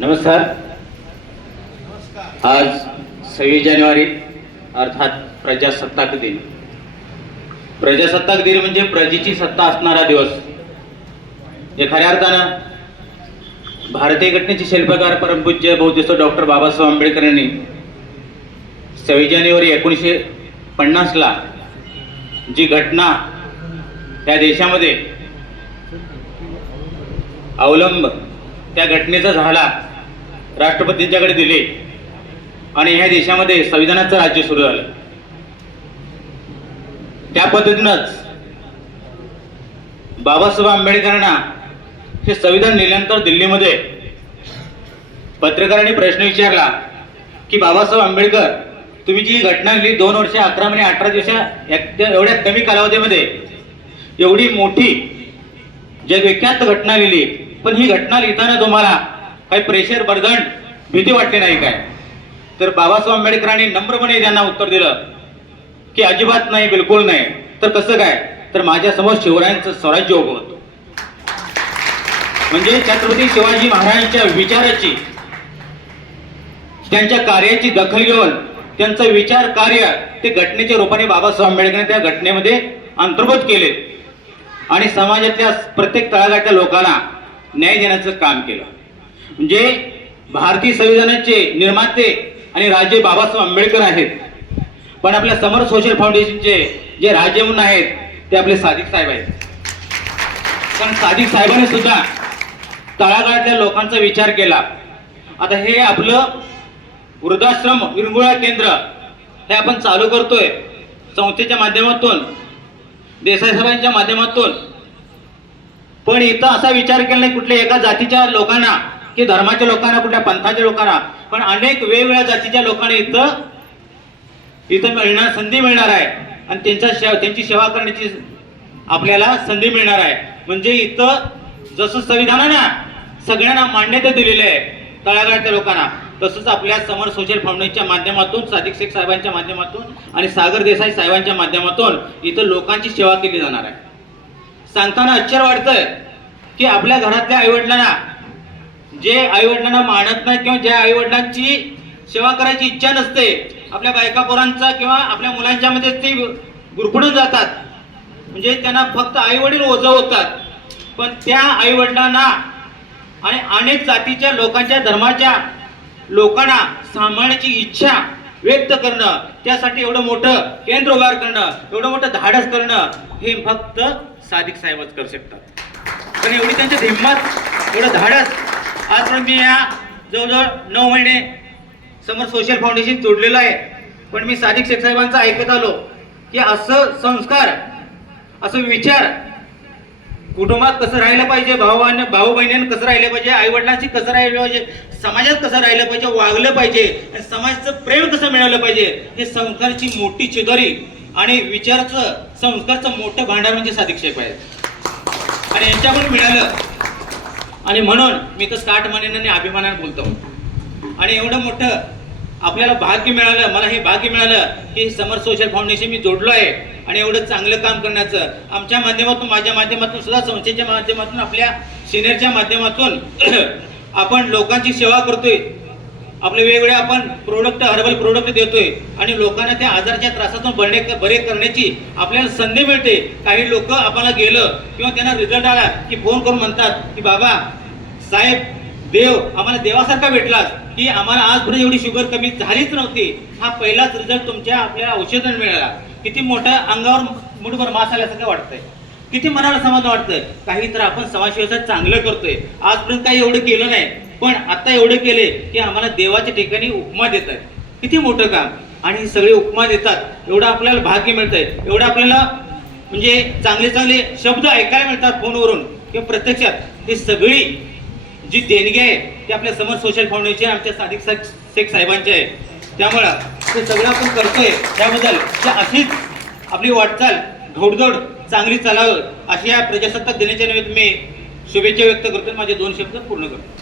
नमस्कार आज सव्वीस जानेवारी अर्थात प्रजासत्ताक दिन प्रजासत्ताक दिन म्हणजे प्रजेची सत्ता असणारा दिवस जे खऱ्या अर्थानं भारतीय घटनेचे शिल्पकार परमपूज्य बौद्धिस्त डॉक्टर बाबासाहेब आंबेडकर यांनी सव्वीस जानेवारी एकोणीसशे पन्नासला जी घटना त्या देशामध्ये अवलंब त्या घटनेचा झाला राष्ट्रपतींच्याकडे दिले आणि ह्या देशामध्ये संविधानाचं राज्य सुरू झालं त्या पद्धतीनंच बाबासाहेब आंबेडकरांना हे संविधान लिहिल्यानंतर दिल्लीमध्ये पत्रकारांनी प्रश्न विचारला की बाबासाहेब आंबेडकर तुम्ही जी घटना लिहिली दोन वर्षे अकरा महिने अठरा दिवसा एवढ्या कमी कालावधीमध्ये एवढी मोठी जगविख्यात घटना लिहिली पण ही घटना लिहिताना तुम्हाला काही प्रेशर बर्धन भीती वाटली नाही काय तर बाबासाहेब आंबेडकरांनी नम्रपणे त्यांना उत्तर दिलं की अजिबात नाही बिलकुल नाही तर कसं काय तर माझ्यासमोर शिवरायांचं स्वराज्य उभं होतं म्हणजे छत्रपती शिवाजी महाराजांच्या विचाराची त्यांच्या कार्याची दखल घेऊन त्यांचं विचार कार्य ते घटनेच्या रूपाने बाबासाहेब आंबेडकरांनी त्या घटनेमध्ये अंतर्भूत केले आणि समाजातल्या प्रत्येक तळागाळच्या लोकांना न्याय देण्याचं काम केलं म्हणजे भारतीय संविधानाचे निर्माते आणि राजे बाबासाहेब आंबेडकर आहेत पण आपल्या समर सोशल फाउंडेशनचे जे राजे म्हणून आहेत ते आपले सादिक साहेब आहेत पण सादिक साहेबांनी सुद्धा तळागाळातल्या लोकांचा विचार केला आता हे आपलं वृद्धाश्रम विरंगुळा केंद्र हे आपण चालू करतोय संस्थेच्या माध्यमातून देसाई साहेबांच्या माध्यमातून पण इथं असा विचार केला नाही कुठल्या एका जातीच्या लोकांना की धर्माच्या लोकांना कुठल्या पंथाच्या लोकांना पण अनेक वेगवेगळ्या जातीच्या लोकांना इथं इथं मिळणार संधी मिळणार आहे आणि त्यांचा त्यांची सेवा करण्याची आपल्याला संधी मिळणार आहे म्हणजे इथं जसं संविधानानं सगळ्यांना मान्यता दिलेली आहे तळागाळच्या लोकांना तसंच आपल्या समर सोशल फाउंडेशनच्या माध्यमातून साधिक शेख साहेबांच्या माध्यमातून आणि सागर देसाई साहेबांच्या माध्यमातून इथं लोकांची सेवा केली जाणार आहे सांगताना आश्चर्य वाटतंय की आपल्या घरातल्या आईवडिलांना जे आईवडिलांना मानत नाही किंवा ज्या आईवडिलांची सेवा करायची इच्छा नसते आपल्या बायका पोरांचा किंवा आपल्या मुलांच्या मध्ये ते गुरफडून जातात म्हणजे त्यांना फक्त आईवडील ओझं होतात पण त्या आईवडिलांना आणि अनेक जातीच्या लोकांच्या धर्माच्या लोकांना सांभाळण्याची इच्छा व्यक्त करणं त्यासाठी एवढं मोठं केंद्र उभार करणं एवढं मोठं धाडस करणं हे फक्त सादिक साहेबच करू शकतात पण एवढी त्यांची हिंमत एवढं धाडस आजपर्यंत मी या जवळजवळ नऊ महिने समोर सोशल फाउंडेशन जोडलेलं आहे पण मी सादिक शेख साहेबांचं ऐकत आलो की असं संस्कार असं विचार कुटुंबात कसं राहिलं पाहिजे भाऊ भाऊ बहिणीनं कसं राहिलं पाहिजे आई वडिलांशी कसं राहिलं पाहिजे समाजात कसं राहिलं पाहिजे वागलं पाहिजे आणि समाजचं प्रेम कसं मिळवलं पाहिजे हे संस्कारची मोठी चिदोरी आणि विचारचं संस्कारचं मोठं भांडार म्हणजे साधिक्षेप आहे आणि यांच्याकडून मिळालं आणि म्हणून मी तर साठ आणि अभिमानाने बोलतो आणि एवढं मोठं आपल्याला भाग्य मिळालं मला हे भाग्य मिळालं की समर सोशल फाउंडेशन मी जोडलो आहे आणि एवढं चांगलं काम करण्याचं आमच्या माध्यमातून माझ्या माध्यमातून सुद्धा संस्थेच्या माध्यमातून आपल्या सिनियरच्या माध्यमातून आपण लोकांची सेवा करतोय आपले वेगवेगळे आपण प्रोडक्ट हर्बल प्रोडक्ट देतोय आणि लोकांना त्या आजारच्या त्रासातून बरे बरे करण्याची आपल्याला संधी मिळते काही लोक आपल्याला गेलं किंवा त्यांना रिझल्ट आला की फोन करून म्हणतात की बाबा साहेब देव आम्हाला देवासारखा भेटलाच की आम्हाला आजपर्यंत एवढी शुगर कमी झालीच नव्हती हा पहिलाच रिझल्ट तुमच्या आपल्या औषधांना मिळाला किती मोठ्या अंगावर मुठभर मास आल्यासारखं वाटतंय किती मनाला समाधान वाटतंय काही तर आपण समाजसेवेसाठी चांगलं करतोय आजपर्यंत काही एवढं केलं नाही पण आता एवढं केले की आम्हाला देवाच्या ठिकाणी उपमा देत आहेत किती मोठं काम आणि सगळी सगळे उपमा देतात एवढं आपल्याला भाग्य मिळतंय एवढं आपल्याला म्हणजे चांगले चांगले शब्द ऐकायला मिळतात फोनवरून किंवा प्रत्यक्षात ही सगळी जी देणगी आहे ती आपल्या समर सोशल फाउंडेशन आमच्या सादिक शेख साहेबांचे आहे त्यामुळं ते सगळं आपण करतोय त्याबद्दल अशीच आपली वाटचाल धोडधोड चांगली चालावं अशी या प्रजासत्ताक दिनाच्या निमित्त मी शुभेच्छा व्यक्त करतो माझे दोन शब्द पूर्ण करतो